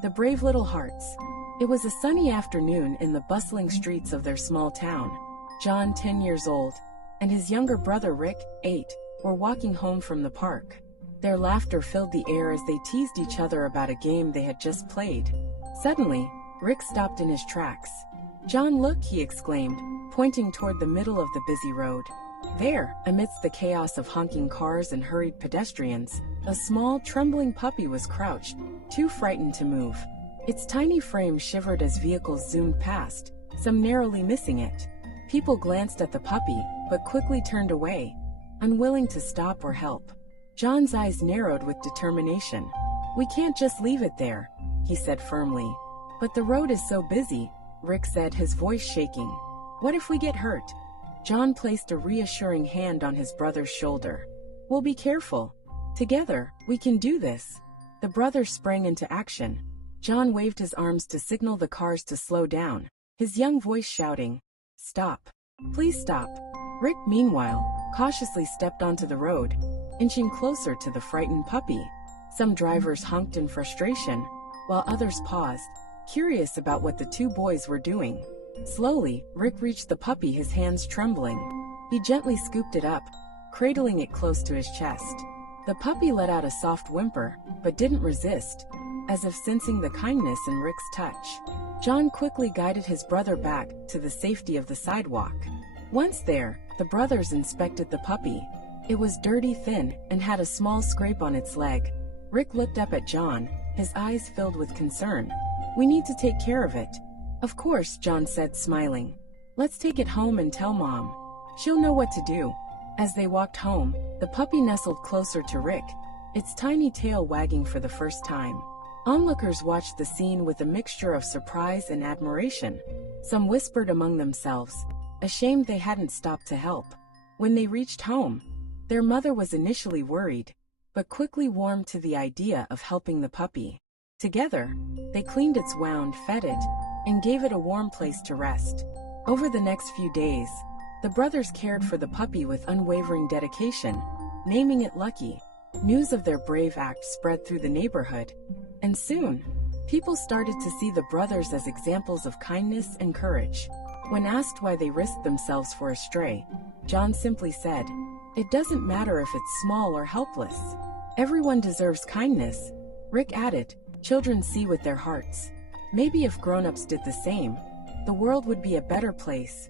The brave little hearts. It was a sunny afternoon in the bustling streets of their small town. John, 10 years old, and his younger brother Rick, 8, were walking home from the park. Their laughter filled the air as they teased each other about a game they had just played. Suddenly, Rick stopped in his tracks. "John, look," he exclaimed, pointing toward the middle of the busy road. There, amidst the chaos of honking cars and hurried pedestrians, a small, trembling puppy was crouched, too frightened to move. Its tiny frame shivered as vehicles zoomed past, some narrowly missing it. People glanced at the puppy, but quickly turned away, unwilling to stop or help. John's eyes narrowed with determination. "We can't just leave it there," he said firmly. "But the road is so busy," Rick said, his voice shaking. "What if we get hurt?" John placed a reassuring hand on his brother's shoulder. "We'll be careful. Together, we can do this." The brothers sprang into action. John waved his arms to signal the cars to slow down, his young voice shouting, "Stop. Please stop." Rick, meanwhile, cautiously stepped onto the road, inching closer to the frightened puppy. Some drivers honked in frustration, while others paused, curious about what the two boys were doing. Slowly, Rick reached the puppy, his hands trembling. He gently scooped it up, cradling it close to his chest. The puppy let out a soft whimper, but didn't resist, as if sensing the kindness in Rick's touch. John quickly guided his brother back to the safety of the sidewalk. Once there, the brothers inspected the puppy. It was dirty, thin, and had a small scrape on its leg. Rick looked up at John, his eyes filled with concern. "We need to take care of it." "Of course," John said, smiling. "Let's take it home and tell Mom. She'll know what to do." As they walked home, the puppy nestled closer to Rick, its tiny tail wagging for the first time. Onlookers watched the scene with a mixture of surprise and admiration. Some whispered among themselves, ashamed they hadn't stopped to help. When they reached home, their mother was initially worried, but quickly warmed to the idea of helping the puppy. Together, they cleaned its wound, fed it, and gave it a warm place to rest. Over the next few days, the brothers cared for the puppy with unwavering dedication, naming it Lucky. News of their brave act spread through the neighborhood, and soon, people started to see the brothers as examples of kindness and courage. When asked why they risked themselves for a stray, John simply said, "It doesn't matter if it's small or helpless. Everyone deserves kindness." Rick added, "Children see with their hearts. Maybe if grown-ups did the same, the world would be a better place."